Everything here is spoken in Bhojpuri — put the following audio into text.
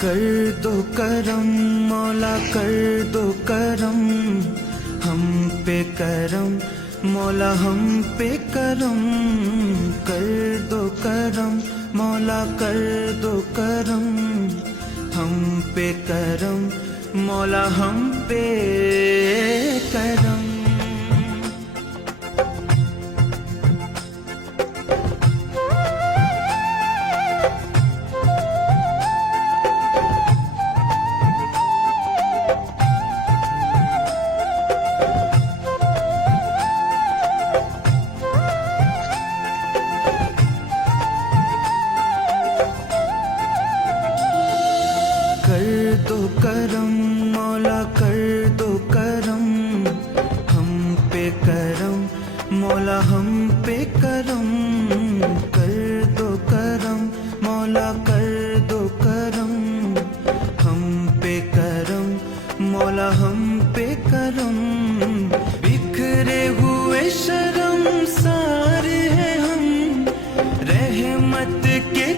कर दो करम मौला, कर दो करम हम पे करम मौला, हम पे करम। कर दो करम मौला, कर दो करम हम पे करम मौला, हम पे करम। कर दो करम मौला, कर दो करम हम पे करम मौला, हम पे करम। कर दो करम मौला, कर दो करम हम पे करम मौला, हम पे करम। बिखरे हुए शर्म सारे हैं हम रहमत के